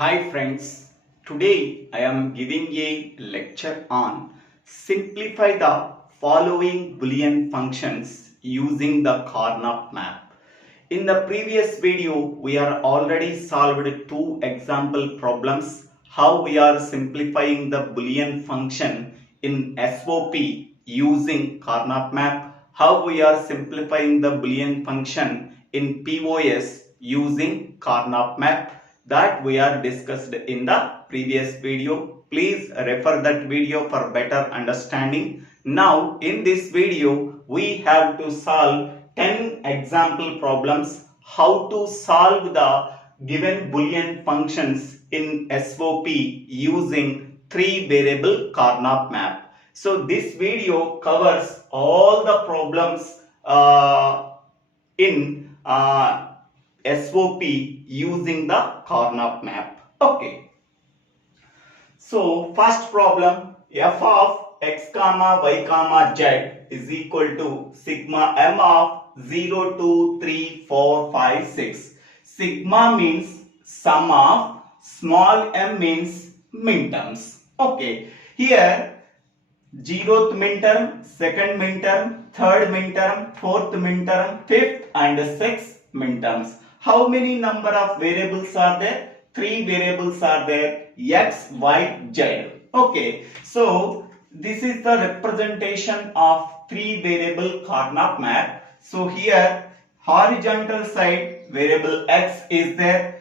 Hi friends, today I am giving a lecture on simplify the following Boolean functions using the Karnaugh map. In the previous video, we are already solved two example problems how we are simplifying the Boolean function in SOP using Karnaugh map, how we are simplifying the Boolean function in POS using Karnaugh map that we are discussed in the previous video. Please refer that video for better understanding. Now in this video we have to solve 10 example problems how to solve the given Boolean functions in SOP using 3 variable Karnaugh map. So this video covers all the problems in SOP using the Karnaugh map. Okay. So first problem, f of x comma y comma z is equal to sigma m of 0, 2, 3, 4, 5, 6. Sigma means sum of, small m means minterms. Okay. Here 0th minterm, 2nd minterm, 3rd minterm, 4th minterm, 5th and 6th minterms. How many number of variables are there? 3 variables are there, x, y, z. Okay, so this is the representation of 3 variable Karnaugh map. So here horizontal side variable x is there,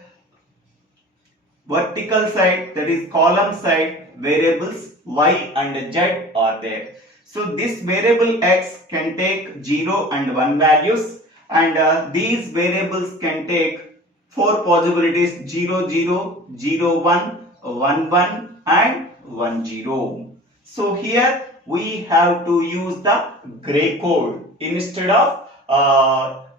vertical side, that is column side, variables y and z are there. So this variable x can take 0 and 1 values, and these variables can take 4 possibilities: 0, 0, 0, 1, 1, 1 and 1, 0. So here we have to use the gray code instead of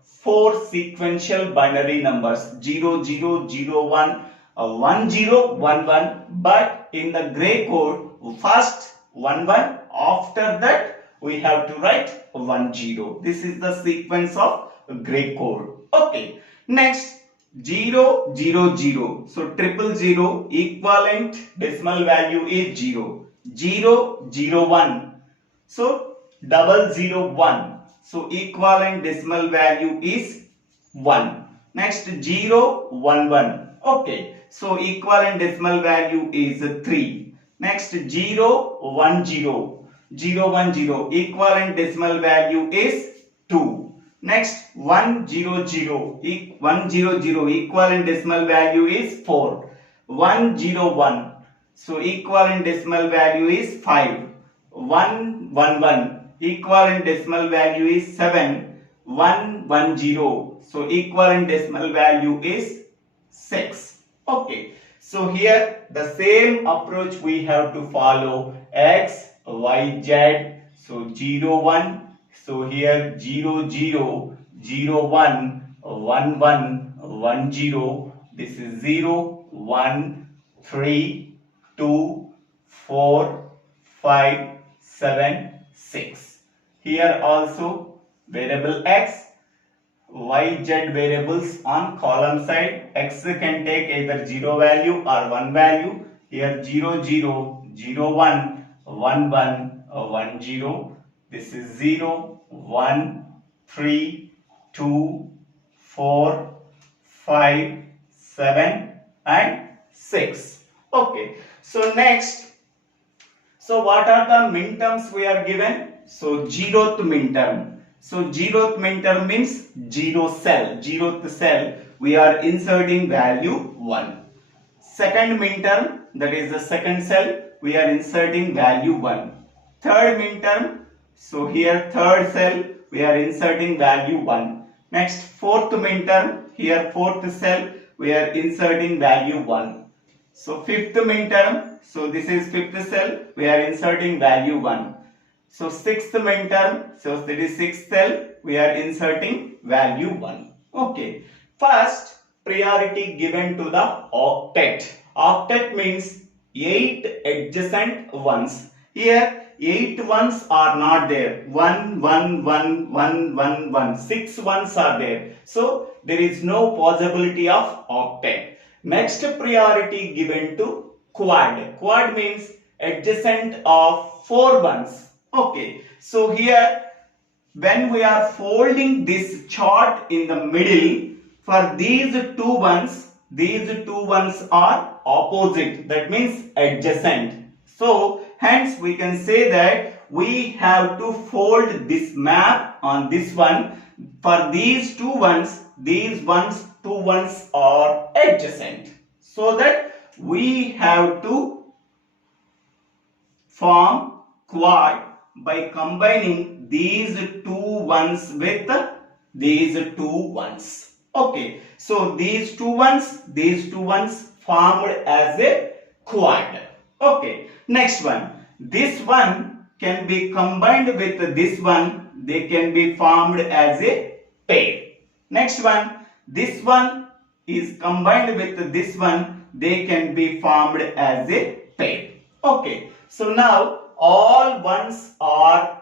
4 sequential binary numbers 0, 0, 0, 1, 1, 0, 1, 1. But in the gray code, first 1, 1, after that we have to write 1, 0. This is the sequence of gray code. Okay, next 0, 0, 0. So 000 equivalent decimal value is 0. 0, 0, 1. So 001. So equivalent decimal value is 1. Next 0, 1, 1. Okay, so equivalent decimal value is 3. Next 0, 1, 0. 0, 1, 0. Equivalent decimal value is 2. Next 1, 0, 0. 1, 0, 0. Equivalent decimal value is 4. 1, 0, 1. So equivalent decimal value is 5. 1, 1, 1. Equivalent decimal value is 7. 1, 1, 0. So equivalent decimal value is 6. Okay. So here the same approach we have to follow: x, y, z. So 0, 1. So here 0, 0, 0, 1, 1, 1, 1, 0. This is 0, 1, 3, 2, 4, 5, 7, 6. Here also variable x, y, z variables on column side. X can take either 0 value or 1 value. Here 0, 0, 0, 1, 1, 1, 1, 0. This is 0, 1, 3, 2, 4, 5, 7 and 6. Okay. So next, so what are the minterms we are given? So 0th minterm. So 0th minterm means 0 cell. 0th cell we are inserting value 1. Second minterm, that is the second cell, we are inserting value 1. Third minterm, so here third cell we are inserting value 1. Next fourth minterm, here fourth cell we are inserting value 1. So fifth minterm, so this is fifth cell, we are inserting value 1. So sixth minterm, so that is sixth cell, we are inserting value 1. Okay. First, priority given to the octet. Octet means 8 adjacent ones. Here 8 ones are not there. 1, 1, 1, 1, 1, 1. 6 ones are there. So there is no possibility of octet. Next priority given to quad. Quad means adjacent of 4 ones. Okay, so here when we are folding this chart in the middle, for these two ones are opposite, that means adjacent. So hence we can say that we have to fold this map on this one. For these two ones are adjacent, so that we have to form quad by combining these two ones with these two ones. Okay, so these two ones formed as a quad. Okay, next one. This one can be combined with this one, they can be formed as a pair. Next one, this one is combined with this one, they can be formed as a pair. Okay, so now all ones are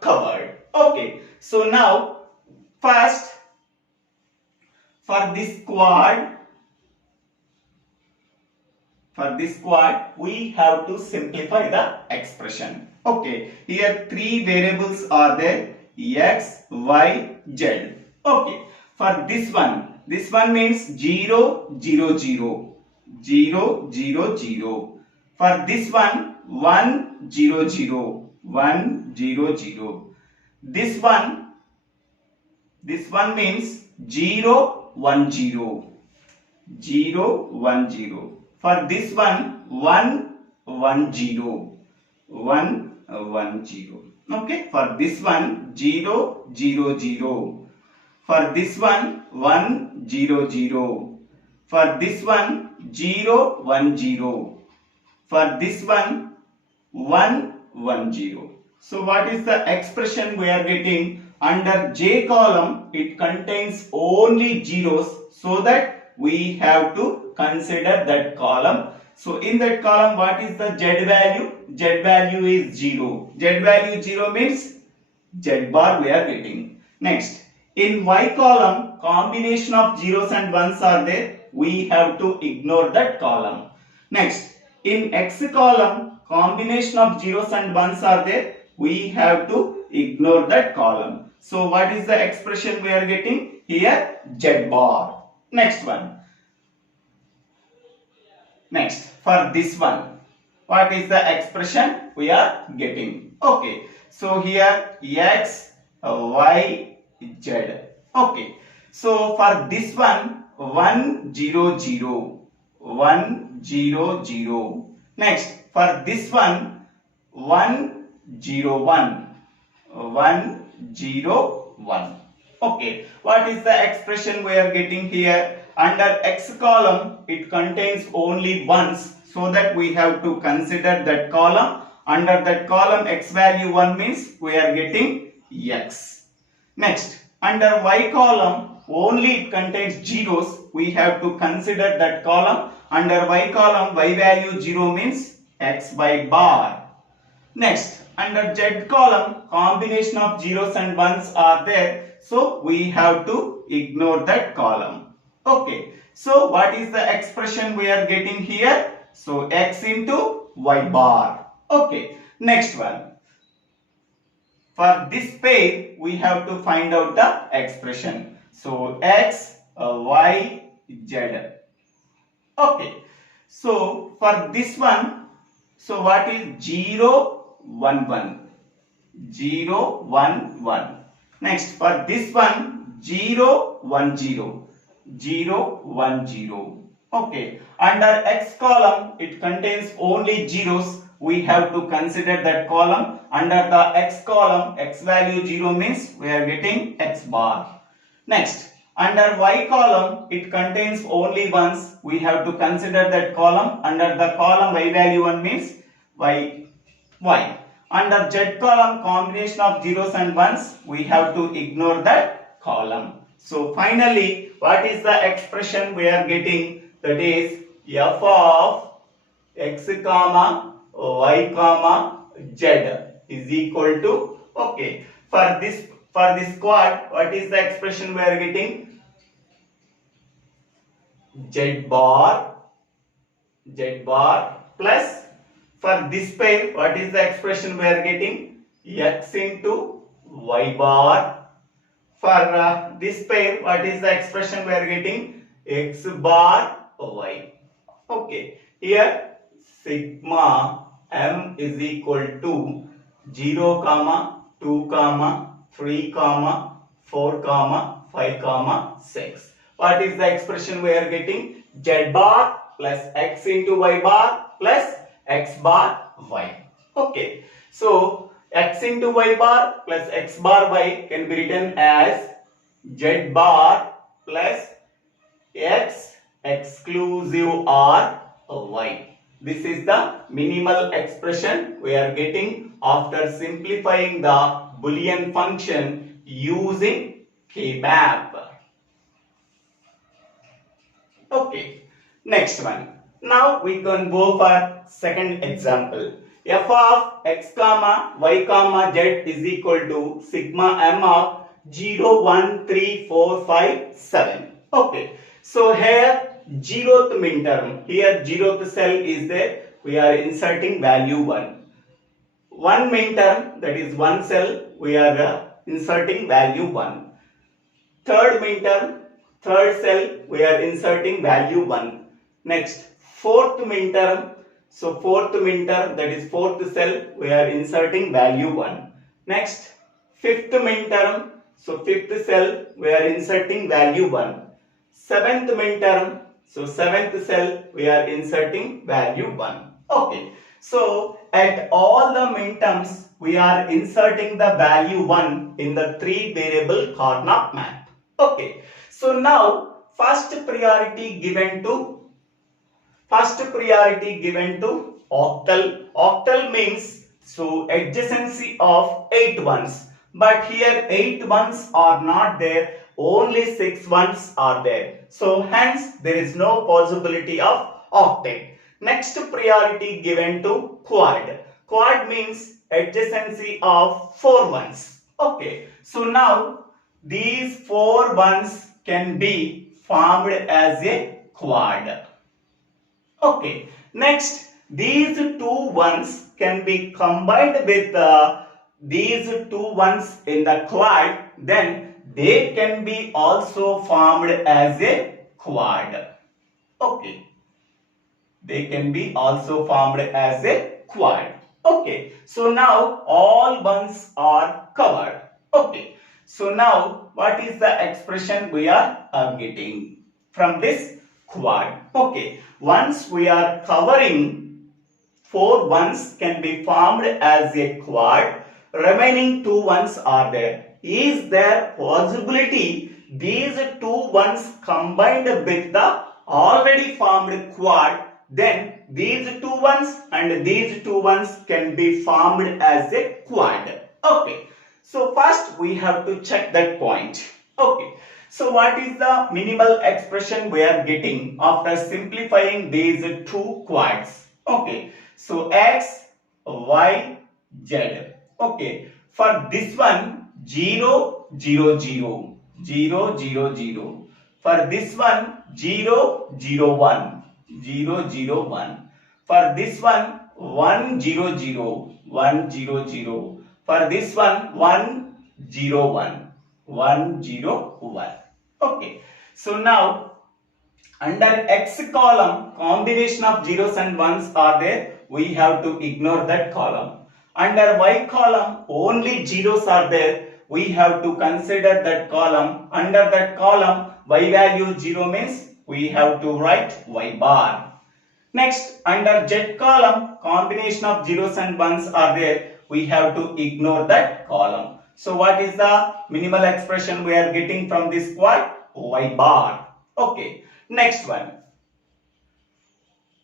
covered. Okay, so now first for this quad we have to simplify the expression. Okay, here three variables are there, x, y, z. Okay, for this one means 0, 0, 0, 0, 0, 0. For this one 1, 0, 0, 1, 0, 0. This one means 0, 1, 0, 0, 1, 0. For this one 1, 1, 0, 1, 1, 0. Okay, for this one 0, 0, 0. For this one 1, 0, 0. For this one 0, 1, 0. For this one 1, 1, 0. So what is the expression we are getting? Under J column it contains only zeros, so that we have to consider that column. So in that column what is the Z value? Z value is 0. Z value 0 means Z bar we are getting. Next, in Y column combination of zeros and ones are there, we have to ignore that column. Next, in X column combination of zeros and ones are there, we have to ignore that column. So what is the expression we are getting? Here Z bar. Next one. Next, for this one, what is the expression we are getting? Okay, so here x, y, z. Okay, so for this one 1, 0, 0, 1, 0, 0. Next, for this one 1, 0, 1, 1, 0, 1. Okay, what is the expression we are getting here? Under X column it contains only ones, so that we have to consider that column. Under that column X value 1 means we are getting X. Next, under Y column only it contains zeros, we have to consider that column. Under Y column Y value 0 means X by bar. Next, under Z column combination of zeros and ones are there, so we have to ignore that column. Okay, so what is the expression we are getting here? So x into y bar. Okay, next one. For this pair we have to find out the expression. So x, y, z. Okay, so for this one, so what is 0, 1, 1? 0, 1, 1. Next, for this one 0, 1, 0. 0, 1, 0. Okay, under X column it contains only zeros, we have to consider that column. Under the X column X value 0 means we are getting X bar. Next, under Y column it contains only ones, we have to consider that column. Under the column Y value 1 means Y. Under Z column combination of zeros and ones, we have to ignore that column. So finally, what is the expression we are getting? That is f of x comma y comma z is equal to, okay, for this quad, what is the expression we are getting? z bar plus, for this pair, what is the expression we are getting? X into y bar. For this pair, what is the expression we are getting? X bar y. Okay, here sigma m is equal to 0, 2, 3, 4, 5, 6. What is the expression we are getting? Z bar plus x into y bar plus x bar y. Okay, so x into y bar plus x bar y can be written as z bar plus x exclusive r y. This is the minimal expression we are getting after simplifying the Boolean function using Kmap. Okay, next one. Now we can go for second example. F of x comma y comma z is equal to sigma m of 0, 1, 3, 4, 5, 7. Okay, so here 0th minterm, here 0th cell is there, we are inserting value 1. 1 minterm, that is 1 cell, we are inserting value 1. Third minterm, third cell, we are inserting value 1. Next, fourth minterm, so fourth minterm, that is fourth cell, we are inserting value 1. Next, fifth minterm, so fifth cell, we are inserting value 1. Seventh minterm, so seventh cell, we are inserting value 1. Okay, so at all the minterms, we are inserting the value 1 in the 3 variable Karnaugh map. Okay, so now first priority given to octal. Octal means so adjacency of 8 ones, but here 8 ones are not there, only 6 ones are there. So hence there is no possibility of octet. Next priority given to quad. Quad means adjacency of 4 ones. Okay, so now these 4 ones can be formed as a quad. Okay, next these 2 ones can be combined with these 2 ones in the quad, then they can be also formed as a quad. Okay, they can be also formed as a quad. Okay, so now all ones are covered. Okay, so now what is the expression we are getting from this quad? Okay, once we are covering 4 ones can be formed as a quad, remaining 2 ones are there. Is there possibility these 2 ones combined with the already formed quad, then these 2 ones and these 2 ones can be formed as a quad? Okay, so first we have to check that point. Okay, so what is the minimal expression we are getting after simplifying these 2 quads? Okay, so x, y, z. Okay, for this one 0, 0, 0, 0, 0, 0. For this one 0, 0, 1, 0, 0, 1. For this one 1, 0, 0, 1, 0, 0. For this one 1, 0, 1, 1, 0, 1. Okay, so now under x column combination of zeros and ones are there, we have to ignore that column. Under y column only zeros are there, we have to consider that column. Under that column y value 0 means we have to write y bar. Next, under z column combination of zeros and ones are there, we have to ignore that column. So what is the minimal expression we are getting from this quad? Y bar. Okay, next one.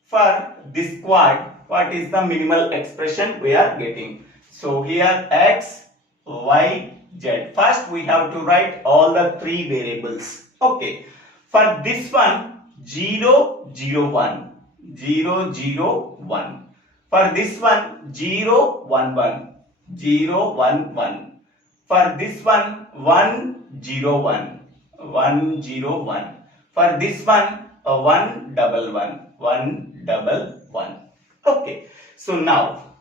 For this quad, what is the minimal expression we are getting? So here x, y, z. First we have to write all the 3 variables. Okay, for this one 0, 0, 1, 0, 0, 1. For this one 0, 1, 1, 0, 1, 1. For this one 1, 0, 1, 1, 0, 1. For this one 111. Okay. So now,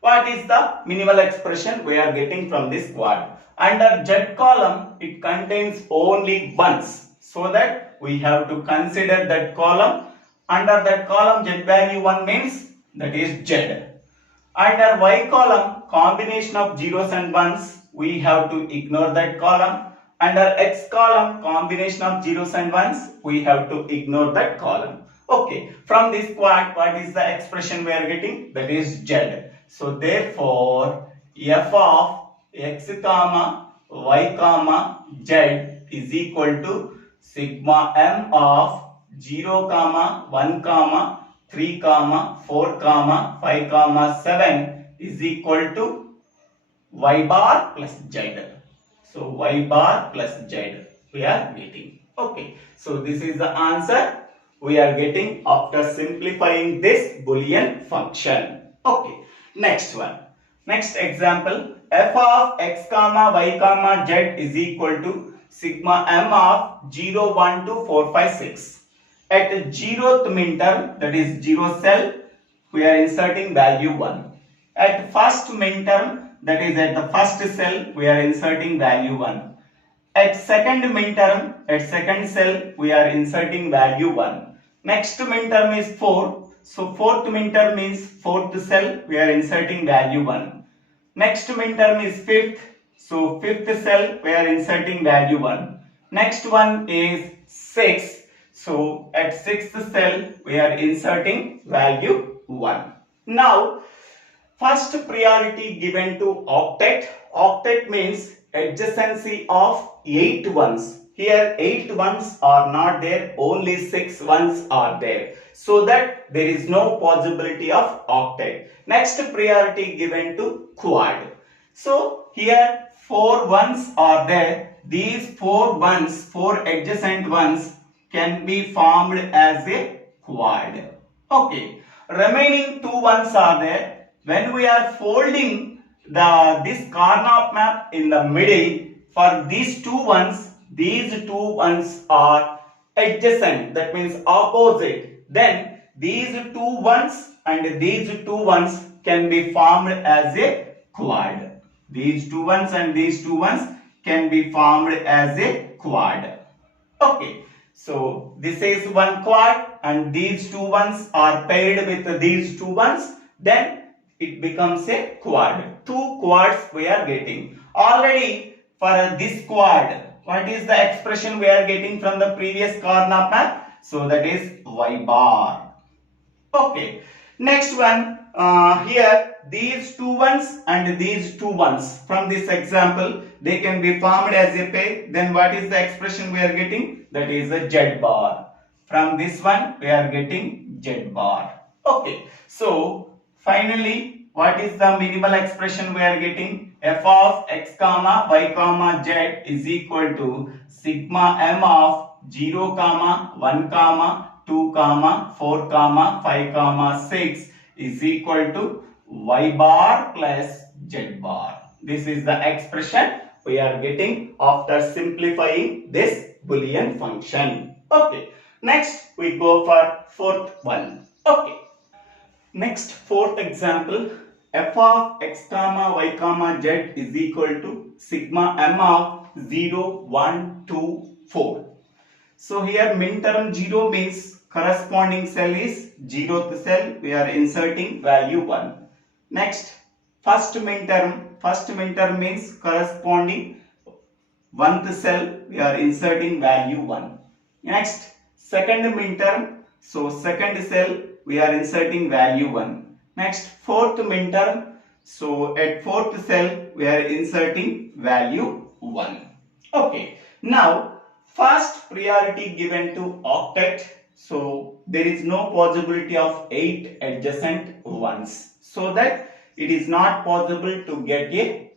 what is the minimal expression we are getting from this quad? Under Z column, it contains only ones. So that we have to consider that column. Under that column, Z value 1 means that is Z. Under Y column, combination of zeros and ones, we have to ignore that column. Under X column, combination of zeros and ones, we have to ignore that column. Okay, from this quad, what is the expression we are getting? That is Z. So therefore, f of x comma y comma z is equal to sigma m of 0 comma 1 comma 3 comma 4 comma 5 comma 7 is equal to y bar plus z. So y bar plus z we are getting. Okay, so this is the answer we are getting after simplifying this Boolean function. Okay, next one. Next example, f of x comma y comma z is equal to sigma m of 0, 1, 2, 4, 5, 6. At 0th minterm, that is 0 cell, we are inserting value 1. At first minterm, that is at the first cell, we are inserting value 1. At second minterm, at second cell, we are inserting value 1. Next minterm is 4. So fourth minterm means fourth cell, we are inserting value 1. Next minterm is fifth. So fifth cell, we are inserting value 1. Next one is 6. So at sixth cell, we are inserting value 1. Now, first priority given to octet. Octet means adjacency of 8 ones. Here 8 ones are not there, only 6 ones are there. So that there is no possibility of octet. Next priority given to quad. So here 4 ones are there. These 4 ones, 4 adjacent ones can be formed as a quad. Okay. Remaining 2 ones are there. When we are folding this Karnaugh map in the middle, for these 2 ones are adjacent, that means opposite. Then these 2 ones and these 2 ones can be formed as a quad. These 2 ones and these 2 ones can be formed as a quad. Okay, so this is one quad and these 2 ones are paired with these 2 ones, then it becomes a quad. 2 quads we are getting. Already for this quad, what is the expression we are getting from the previous Karnaugh map? So that is y bar. Okay. Next one, here these 2 ones and these 2 ones. From this example, they can be formed as a pair. Then what is the expression we are getting? That is a z bar. From this one, we are getting z bar. Okay. So finally, what is the minimal expression we are getting? F of x comma y comma z is equal to sigma m of 0 comma 1 comma 2 comma 4 comma 5 comma 6 is equal to y bar plus z bar. This is the expression we are getting after simplifying this Boolean function. Okay. Next we go for fourth one. Okay. Next fourth example, f of x comma y comma z is equal to sigma m of 0, 1, 2, 4. So here minterm 0 means corresponding cell is 0th cell, we are inserting value 1. Next first minterm means corresponding 1th cell, we are inserting value 1. Next second minterm, so second cell we are inserting value 1. Next fourth minterm, so at fourth cell we are inserting value 1. Okay. Now first priority given to octet, so there is no possibility of 8 adjacent ones, so that it is not possible to get a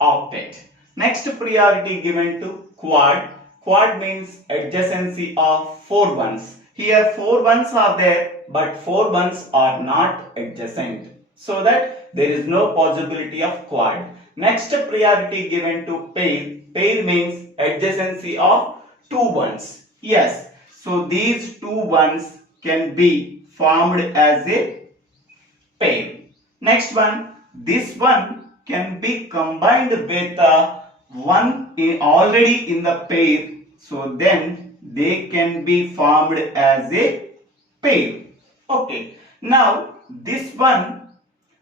octet. Next priority given to quad. Quad means adjacency of 4 ones. Here 4 ones are there, but 4 ones are not adjacent, so that there is no possibility of quad. Next priority given to pair. Pair means adjacency of 2 ones. Yes, So these two ones can be formed as a pair. Next one, this one can be combined with one already in the pair. So then they can be formed as a pair. Okay. Now this one,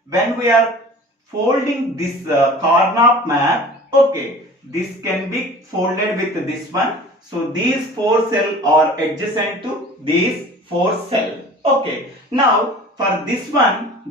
when we are folding this Karnaugh map, okay, this can be folded with this one. So these four cells are adjacent to these four cells. Okay. Now for this one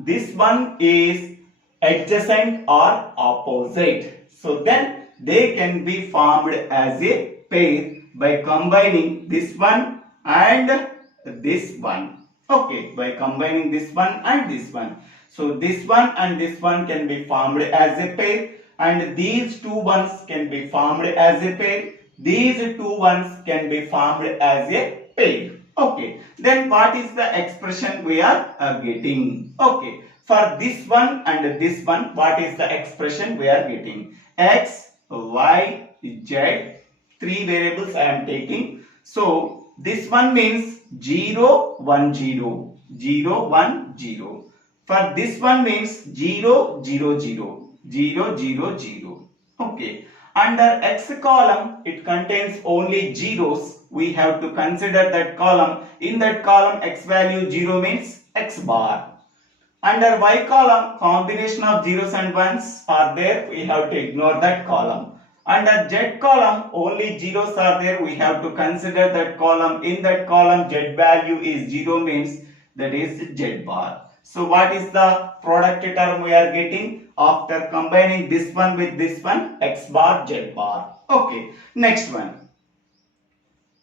is adjacent or opposite. So then they can be formed as a pair by combining this one and this one. Okay, by combining this one and this one. So this one and this one can be formed as a pair, and these two ones can be formed as a pair. These two ones can be formed as a pair. Okay, then what is the expression we are getting? Okay, for this one and this one, what is the expression we are getting? X, Y, Z, three variables I am taking. So this one means 0, 1, 0, 0, 1, 0. For this one means 0, 0, 0, 0, 0, 0. Okay. Under X column, it contains only zeros. We have to consider that column. In that column, X value 0 means X bar. Under Y column, combination of zeros and ones are there. We have to ignore that column. Under Z column, only zeros are there. We have to consider that column. In that column, Z value is 0 means that is Z bar. So what is the product term we are getting? After combining this one with this one, X bar, Z bar. Okay. Next one.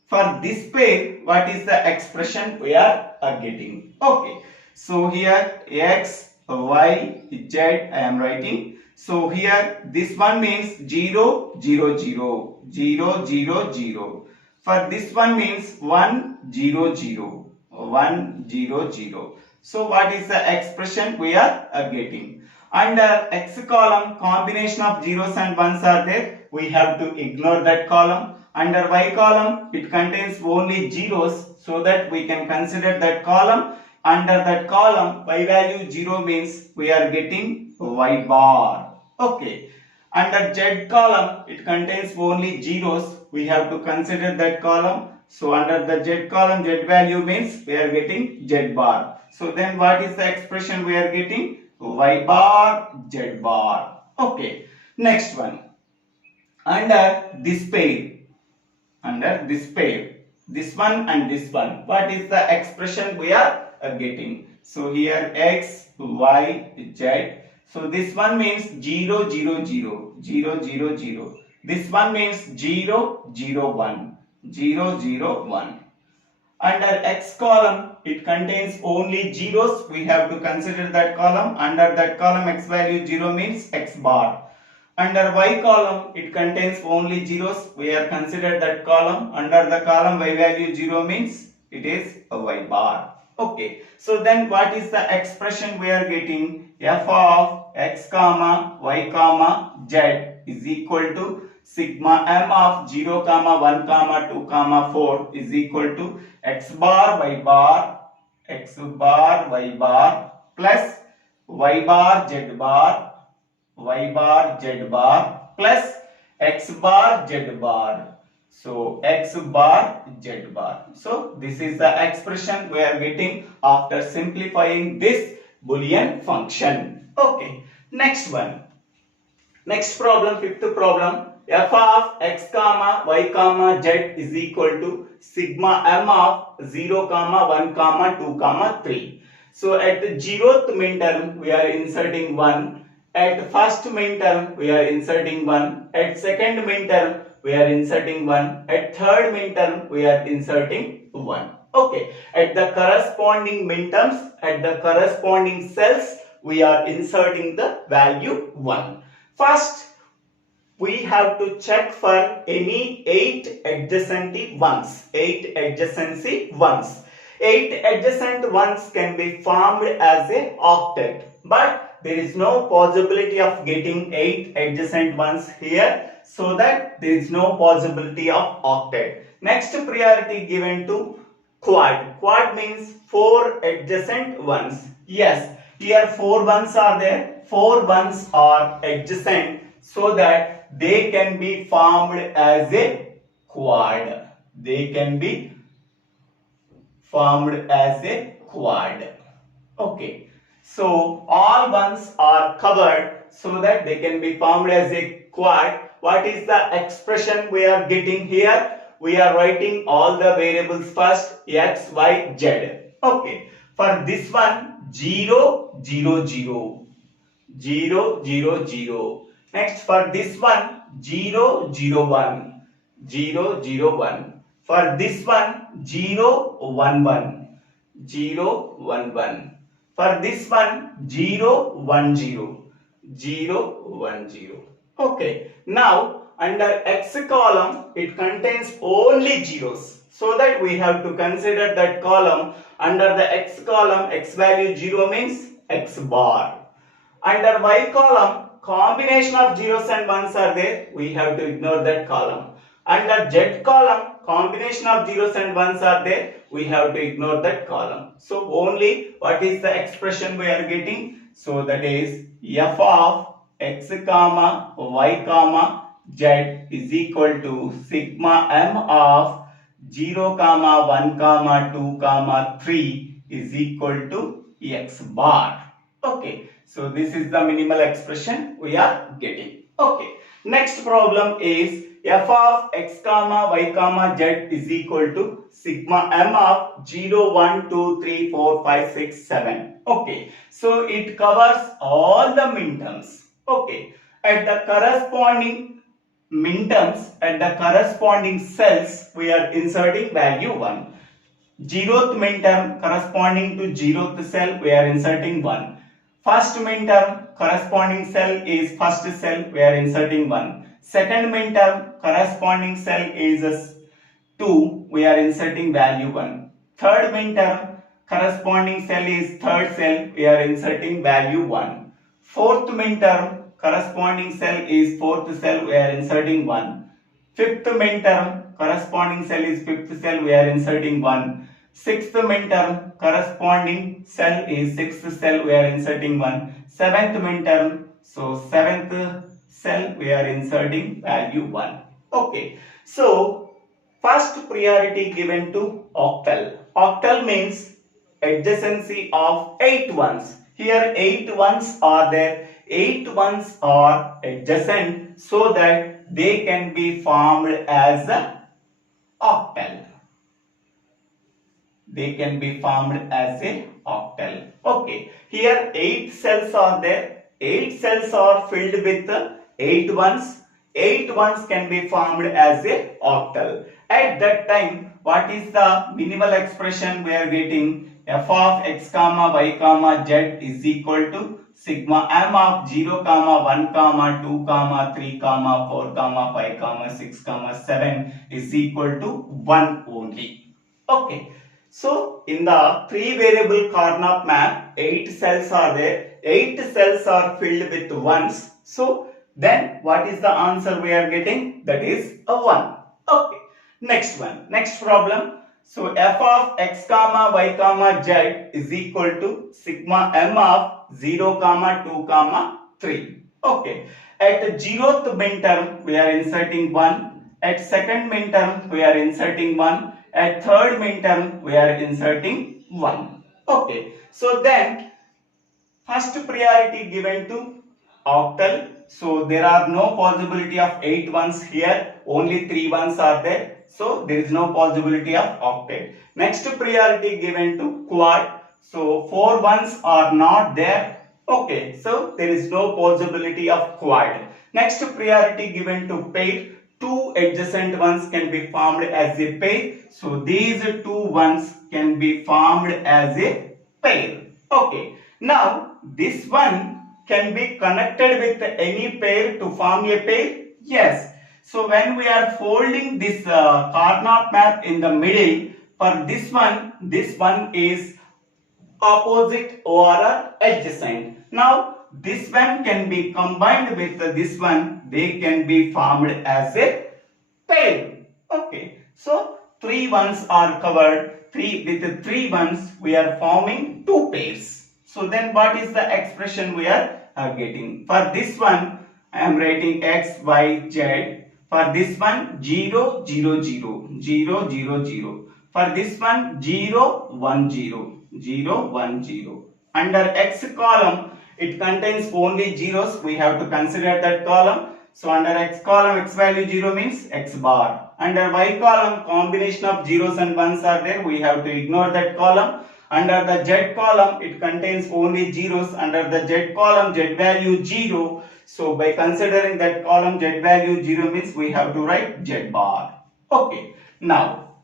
For this pair, what is the expression we are getting? Okay. So here X, Y, Z I am writing. So here this one means 0, 0, 0, 0, 0, 0. For this one means 1, 0, 0, 1, 0, 0. So what is the expression we are getting? Under X column, combination of zeros and ones are there. We have to ignore that column. Under Y column, it contains only zeros, so that we can consider that column. Under that column, Y value 0 means we are getting Y bar. Okay. Under Z column, it contains only zeros. We have to consider that column. So under the Z column, Z value means we are getting Z bar. So then what is the expression we are getting? Y bar, Z bar. Okay. Next one. Under this pair, this one and this one, what is the expression we are getting? So here X, Y, Z. So this one means 0, 0, 0, 0, 0, 0. This one means 0, 0, 1, 0, 0, 1. Under X column, it contains only zeros. We have to consider that column. Under that column, X value 0 means X bar. Under Y column, it contains only zeros. We are considered that column. Under the column, Y value 0 means it is a Y bar. Okay. So then what is the expression we are getting? F of X comma Y comma Z is equal to sigma m of 0 comma 1 comma 2 comma 4 is equal to X bar Y bar, X bar Y bar plus Y bar Z bar, Y bar Z bar plus X bar Z bar. So X bar Z bar. So this is the expression we are getting after simplifying this Boolean function. Okay. Next one. Next problem, fifth problem. F of X comma Y comma Z is equal to sigma m of 0 comma 1 comma 2 comma 3. So at the 0th minterm we are inserting 1. At first minterm we are inserting 1. At second minterm we are inserting 1. At third minterm we are inserting 1. Okay. At the corresponding minterms, at the corresponding cells, we are inserting the value 1. First, we have to check for any 8 adjacency ones. 8 adjacency ones. 8 adjacent ones can be formed as a octet. But there is no possibility of getting 8 adjacent ones here. So that there is no possibility of octet. Next priority given to quad. Quad means 4 adjacent ones. Yes, here 4 ones are there. 4 ones are adjacent so that they can be formed as a quad. They can be formed as a quad. Okay. So all ones are covered so that they can be formed as a quad. What is the expression we are getting here? We are writing all the variables first, x, y, z. Okay. For this one, 0, 0, 0. 0, 0, 0. Next for this one, 0, 0, 1. 0, 0, 1. For this one, 0, 1, 1. 0, 1, 1. For this one, 0, 1, 0. 0, 1, 0. Okay. Now, under x column, it contains only zeros. So that we have to consider that column. Under the x column, x value 0 means x bar. Under y column, combination of zeros and ones are there. We have to ignore that column. Under z column, combination of zeros and ones are there. We have to ignore that column. So only what is the expression we are getting? So that is f of x comma y comma z is equal to sigma m of 0 comma 1 comma 2 comma 3 is equal to x bar. Okay. So this is the minimal expression we are getting. Okay. Next problem is f of x comma y comma z is equal to sigma m of 0, 1, 2, 3, 4, 5, 6, 7. Okay. So it covers all the minterms. Okay. At the corresponding minterms, at the corresponding cells, we are inserting value 1. 0th minterm corresponding to 0th cell, we are inserting 1. First minterm corresponding cell is first cell, we are inserting 1. Second minterm corresponding cell is 2, we are inserting value 1. Third minterm corresponding cell is third cell, we are inserting value 1. Fourth minterm corresponding cell is fourth cell, we are inserting 1. Fifth minterm corresponding cell is fifth cell, we are inserting 1. Sixth minterm corresponding cell is sixth cell, we are inserting 1. Seventh minterm, so seventh cell, we are inserting value 1. Okay. So first priority given to octal. Octal means adjacency of 8 ones. Here 8 ones are there. 8 ones are adjacent so that they can be formed as a octal. They can be formed as a octal. Okay. Here 8 cells are there. 8 cells are filled with 8 ones. 8 ones can be formed as a octal. At that time, what is the minimal expression we are getting? F of x comma y comma z is equal to sigma m of 0 comma 1 comma 2 comma 3 comma 4 comma 5 comma 6 comma 7 is equal to 1 only. Okay. So in the 3 variable Karnaugh map, 8 cells are there. 8 cells are filled with ones. So then what is the answer we are getting? That is a 1. Okay. Next one. Next problem. So f of x comma y comma z is equal to sigma m of 0 comma 2 comma 3. Okay. At 0th minterm we are inserting 1. At second minterm we are inserting 1. At third minterm we are inserting 1. Okay. So then first priority given to octal. So there are no possibility of 8 ones here. Only 3 ones are there. So there is no possibility of octet. Next priority given to quad. So 4 ones are not there. Okay. So there is no possibility of quad. Next priority given to pair. 2 adjacent ones can be formed as a pair. So these 2 ones can be formed as a pair. Okay. Now this one can be connected with any pair to form a pair. Yes. So when we are folding this Karnaugh map in the middle, for this one is opposite or adjacent. Now this one can be combined with this one, they can be formed as a pair. Okay. So 3 ones are covered. With the 3 ones we are forming 2 pairs. So then what is the expression we are getting? For this one I am writing x, y, z. For this one 0, 0, 0, 0, 0, 0. For this one 0, 1, 0, 0, 1, 0. Under x column it contains only zeros. We have to consider that column. So under x column x value 0 means x bar. Under y column combination of zeros and ones are there. We have to ignore that column. Under the z column it contains only zeros. Under the z column z value 0. So by considering that column z value 0 means we have to write z bar. Okay. Now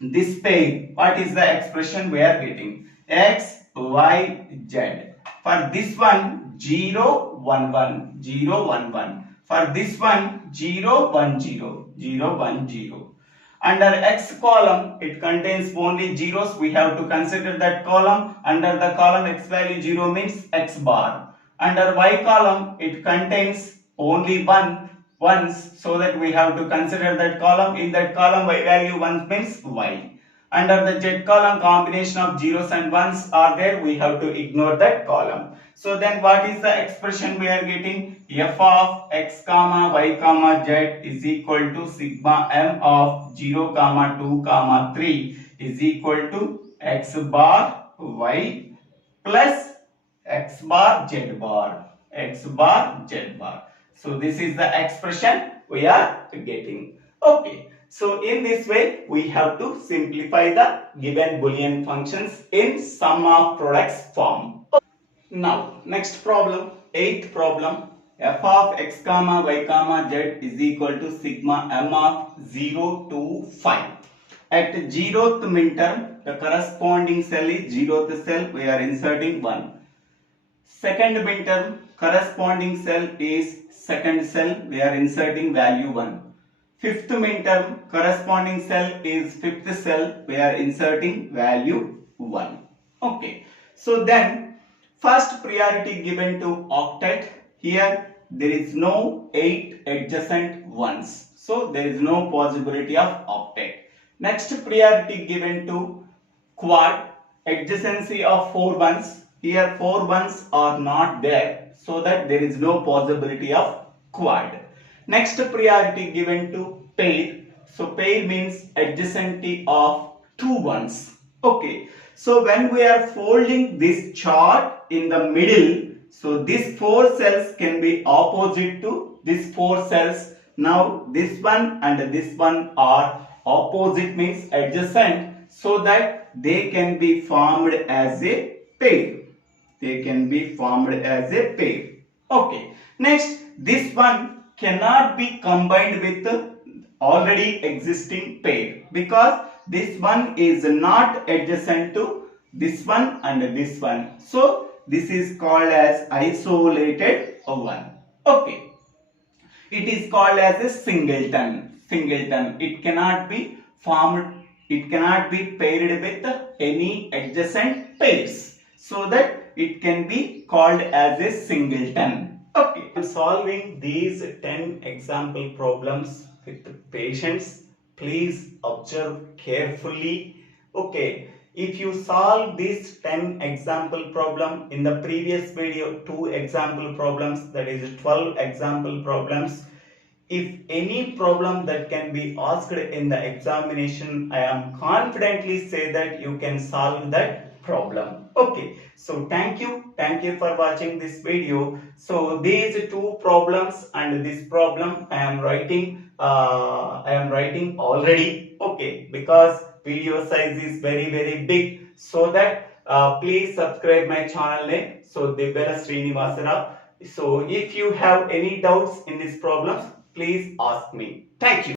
this pair, what is the expression we are getting? X, y, z. For this one 0, 1, 1, 0, 1, 1. For this one 0, 1, 0, 0, 1, 0. Under x column it contains only zeros. We have to consider that column. Under the column x value 0 means x bar. Under y column it contains only ones, so that we have to consider that column. In that column y value 1 means y. Under the z column combination of zeros and ones are there. We have to ignore that column. So then what is the expression we are getting? F of x comma y comma z is equal to sigma m of 0 comma 2 comma 3 is equal to x bar y plus x bar z bar. X bar z bar. So this is the expression we are getting. Okay. So in this way we have to simplify the given Boolean functions in sum of products form. Now next problem, 8th problem. F of x comma y comma z is equal to sigma m of 0 to 5. At 0th midterm the corresponding cell is 0th cell. We are inserting 1. Second midterm corresponding cell is second cell. We are inserting value 1. Fifth midterm corresponding cell is fifth cell. We are inserting value 1. Okay. So then first priority given to octet. Here there is no 8 adjacent ones. So there is no possibility of octet. Next priority given to quad. Adjacency of 4 ones. Here 4 ones are not there. So that there is no possibility of quad. Next priority given to pair. So pair means adjacency of 2 ones. Okay. So when we are folding this chart in the middle, so these 4 cells can be opposite to these 4 cells. Now this one and this one are opposite means adjacent, so that they can be formed as a pair. They can be formed as a pair. Okay. Next, this one cannot be combined with the already existing pair, because this one is not adjacent to this one and this one. So this is called as isolated one. Okay. It is called as a singleton. It cannot be formed. It cannot be paired with any adjacent pairs, so that it can be called as a singleton. Okay. Solving these 10 example problems with patience. Please observe carefully. Okay. If you solve this 10 example problem, in the previous video 2 example problems, that is 12 example problems. If any problem that can be asked in the examination, I am confidently say that you can solve that problem. Okay. So thank you for watching this video. So these 2 problems and this problem I am writing already. Okay, because video size is very big, so that please subscribe my channel name, so DIVVELA SRINIVASA. So if you have any doubts in these problems, please ask me. Thank you.